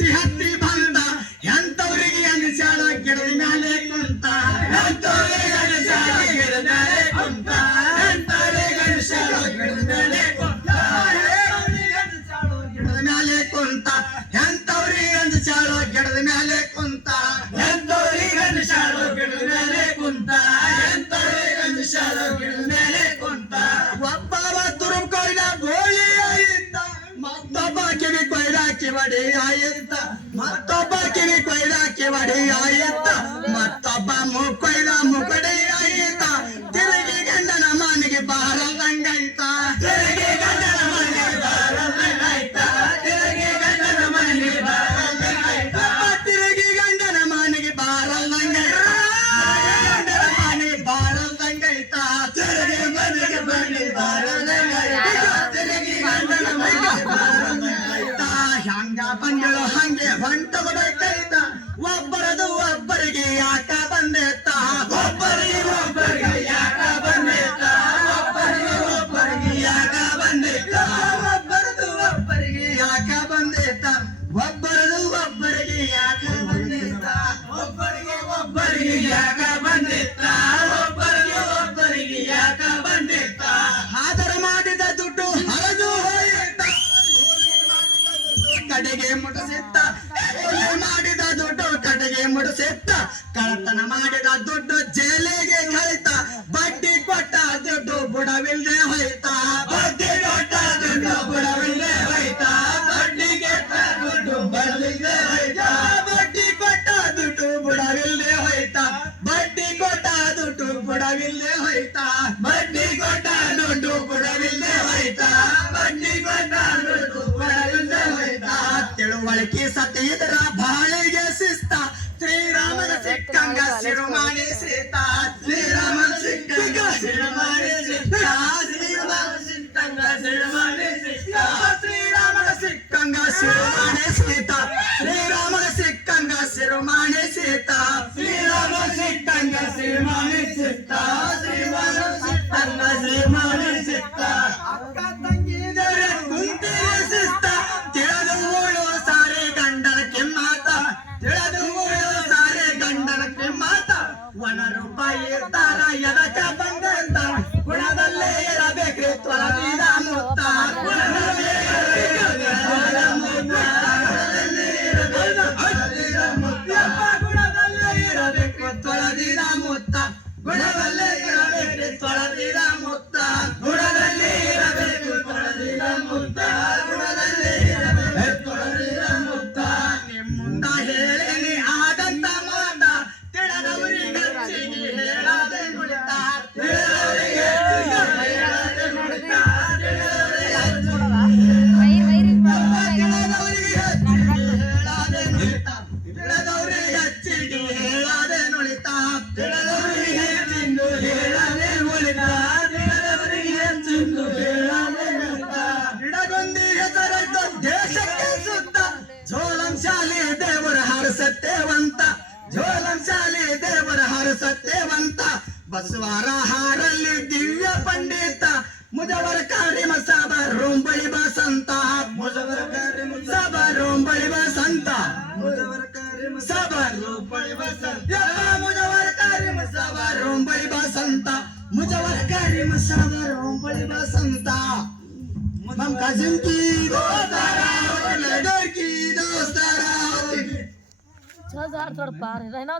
ಕುರ್ಚಿ ಹತ್ತಿ ಬಂದ ಎಂತವರಿಗೆ ಅನಿಸಾಳ ಗಿಡದ ಮೇಲೆ ಕುಂತ ಎಂತವರಿಗೆ ಅನಿಸಾಳ ಗಿಡದ ಮೇಲೆ ಕುಂತ ಎಂತವರಿಗೆ ಅನಿಸಾಳ ಗಿಡದ ಮೇಲೆ ಕುಂತ ಗಿಡದ ಮೇಲೆ ಕುಂತ ಎಂತವರಿಗೆ ಅನಿಸಾಳ ಗಿಡದ ಮೇಲೆ ಕುಂತ ಎಂತವರಿಗೆ ಅನಿಸಾಳ ಗಿಡದ ಮೇಲೆ ಕುಂತ ಎಂತವರಿಗೆ ಅನಿಸಾಳ ಗಿಡದ ಮೇಲೆ ಕುಂತ ಒಬ್ಬವ ತುರುಬ್ ಕೊಯ್ದ ಗೋಳಿ ಆಯಿತ ಮತ್ತೊಬ್ಬ ಕಿವಿ ಕೊಯ್ದ ಕಿವಡಿ ಆಯಿತ ಮತ್ತೊಬ್ಬ ಕಿವಿ ಕೊಯ್ದ ಕಿವಡಿ ಆಯಿತ ಮತ್ತೊಬ್ಬ ಮುಕ್ಕೊಯ್ದ ಮುಕಡಿ ಆಯಿತ ತಿರುಗಿ ಗಂಡನ ಮನೆಗೆ ಬಾರದಂಗಾಯ್ತ ತಿರುಗಿ ಗಂಡನ ಮನೆಗೆ ಬಾರದಂಗಾಯ್ತ ತಿರುಗಿ ಗಂಡನ ಮನೆಗೆ ಬಾರದಂಗಾಯ್ತ ತಿರುಗಿ ಗಂಡನ ಮನೆಗೆ ಬಾರದಂಗಾಯ್ತ ಗಂಡನ ಮನೆಗೆ ಬಾರದಂಗಾಯ್ತ ತಿರುಗಿ ಮನೆಗೆ ಮನೆ ಬಾರದಂಗಾಯ್ತ ತಿರುಗಿ ಗಂಡನ ಮನೆಗೆ ಬಾರದಂಗಾಯ್ತ ಹಂಗ ಬಂದಳು ಹಂಗೆ ಹೊಂಟ ಬಡಕೈತ ಒಬ್ಬರದು ಒಬ್ಬರಿಗೆ ಯಾಕ ಬಂದೇತ ಒಬ್ಬರಿಗೆ ಒಬ್ಬರಿಗೆ ಯಾಕ ಬಂದೇತ ಒಬ್ಬರಿಗೆ ಒಬ್ಬರಿಗೆ ಯಾಕ ಬಂದೇತ ಒಬ್ಬರದು ಒಬ್ಬರಿಗೆ ಯಾಕ ಬಂದೇತ ಒಬ್ಬರದು ಒಬ್ಬರಿಗೆ ಯಾಕ ಬಂದೇತ ಒಬ್ಬರಿಗೆ ಒಬ್ಬರಿಗೆ ಯಾಕ ಬಂದೇತ ಒಬ್ಬರಿಗೆ ಒಬ್ಬರಿಗೆ ಯಾಕ ಬಂದೇತ ಆದರ ಮಾಡಿದ ದುಡ್ಡು ಹರಿದು ಹೋಯಿತ ಕಡೆಗೆ ಮುಟ್ಟಿಸಿತ್ತ ಮಾಡಿದ ದುಡ್ಡು ಕಡೆಗೆ ಮುಡಿಸಿತ್ತ ಕಳ್ಳತನ ಮಾಡಿದ ದುಡ್ಡು ಜೈಲಿಗೆ ಕಳಿತ ಬಡ್ಡಿ ಕೊಟ್ಟ ದುಡ್ಡು ಬುಡವಿಲ್ದೆ ಹೋಯ್ತ ಬಡ್ಡಿ ಕೊಟ್ಟ ದುಡ್ಡು ಬುಡವಿಲ್ದೆ ಹೋಯ್ತ ಬಡ್ಡಿ ಕೊಟ್ಟ ದುಡ್ಡು ಬರಲಿಲ್ದೆ ಹೋಯ್ತ ಬಡ್ಡಿ ಕೊಟ್ಟ ದುಡ್ಡು ಬುಡವಿಲ್ದೆ ಹೋಯ್ತ ಬಡ್ಡಿ ಕೊಟ್ಟ ದುಡ್ಡು ಬುಡವಿಲ್ದೆ ಹೋಯ್ತ ಬಡ್ಡಿ ಕೊಟ್ಟ ದುಡ್ಡು ಬುಡವಿಲ್ದೆ ಹೋಯ್ತ ಬಡ್ಡಿ ಕೊಟ್ಟ ದುಡ್ಡು ಬುಡವಿಲ್ದೆ ಹೋಯ್ತ ತಿಳುವಳಿಕೆ ಸತಿ ಇದರ ಬಾಳಿಗೆ ಶಿಸ್ತ ಶ್ರೀರಾಮನ ಸಿಕ್ಕಂಗ ಶಿರುಮಾಣಿ ಸೀತ ಶ್ರೀರಾಮನ ಸಿಕ್ಕಂಗ ಶಿರುಮಾಣಿ ಸೀತ ಶ್ರೀರಾಮನ ಸಿಕ್ಕಂಗ ಶಿರುಮಾಣಿ ಸೀತ ಶ್ರೀರಾಮನ ಸಿಕ್ಕಂಗ ಶಿರುಮಾಣಿ ಸೀತ ಶ್ರೀರಾಮನ ಸಿಕ್ಕಂಗ ಶಿರುಮಾಣಿ ಸೀತ ಶ್ರೀರಾಮನ ಸಿಕ್ಕಂಗ ಶಿರುಮಾಣಿ ಸೀತ ಶ್ರೀರಾಮನ ಸಿಕ್ಕಂಗ ಶಿರುಮಾಣಿ ಸೀತ ಅಕ್ಕ ತಂಗಿದರೆ ಕುಂತಿರೆ ಶಿಸ್ತ ತಿಳಿದು ಓಳು ಸಾರೆ ಗಂಡನ ಕೆಮ್ಮಾತ ತಿಳಿದು ಓಳು ಸಾರೆ ಗಂಡನ ಕೆಮ್ಮಾತ ಒಣ ರೂಪಾಯಿ ಇರ್ತಾರ ಎದಕ ಬಂದಂತ ಗುಣದಲ್ಲೇ ಇರಬೇಕ್ರಿ ತೊಳದಿದ ಮುತ್ತ ಗುಣದಲ್ಲೇ ಇರಬೇಕು ತೊಳದಿದ ಮುತ್ತ ಗುಣದಲ್ಲೇ ಇರಬೇಕ್ರಿ ತೊಳದಿದ ಮುತ್ತ ಗುಣದಲ್ಲೇ ಇರಬೇಕು ತೊಳದಿದ ಮುತ್ತ ಗುಣದಲ್ಲೇ ಇರಬೇಕು ತೊಳದಿದ ಮುತ್ತ ನಿಮ್ಮುಂದ ಹೇಳೇನಿ ಆದಂತ ಮಾತ ತಿಳಿದವರಿಗೆ ಹೇಳದೆ ನುಡಿತ ತಿಳಿದವರಿಗೆ ಹೇಳದೆ ನುಡಿತ ತಿಳಿದವರಿಗೆ ಹೆಚ್ಚಿಗೆ ಹೇಳದೆ ನುಡಿತ ತಿಳಿದವರಿಗೆ ಹೆಚ್ಚಿಂದು ಹೇಳದೆ ನುಡಿತ ತಿಳಿದವರಿಗೆ ಹೆಚ್ಚಿಂದು ಹೇಳದೆ ನುಡಿತ ಗಿಡಗೊಂದಿ ಹೆಸರಿಟ್ಟು ದೇಶಕ್ಕೆ ಸುತ್ತ ಜೋಲಂ ಶಾಲೆ ದೇವರ ಹರಸತ್ಯವಂತ ಜೋಲಂ ಶಾಲೆ ದೇವರ ಹರಸತ್ಯವಂತ ಬಸವಾರ ಹಾರಲ್ಲಿ ದಿವ್ಯ ಪಂಡಿತ ಮುಜವರ ಕಾರ್ಯ ಸಭ ರೋಂಬಳಿ ಬಸಂತ ಮುಜವರ ಕಾರ್ಯ ಸಭ ರೋಂಬಳಿ ಬಸಂತ ಮುಜವರ ಕಾರ್ಯ ಸಭ ರೋಂಬಳಿ ಬಸಂತ ಮುಜವರ ಕಾರ್ಯ ಸಭ ರೋಂಬಳಿ ಬಸಂತ ಮುಜವರ ಕಾರ್ಯ ಸಭ ರೋಂಬಳಿ ಬಸಂತ हम काजिम की दोस्तारा लड़की दोस्तारा 6000 थोड़ा पार है रहना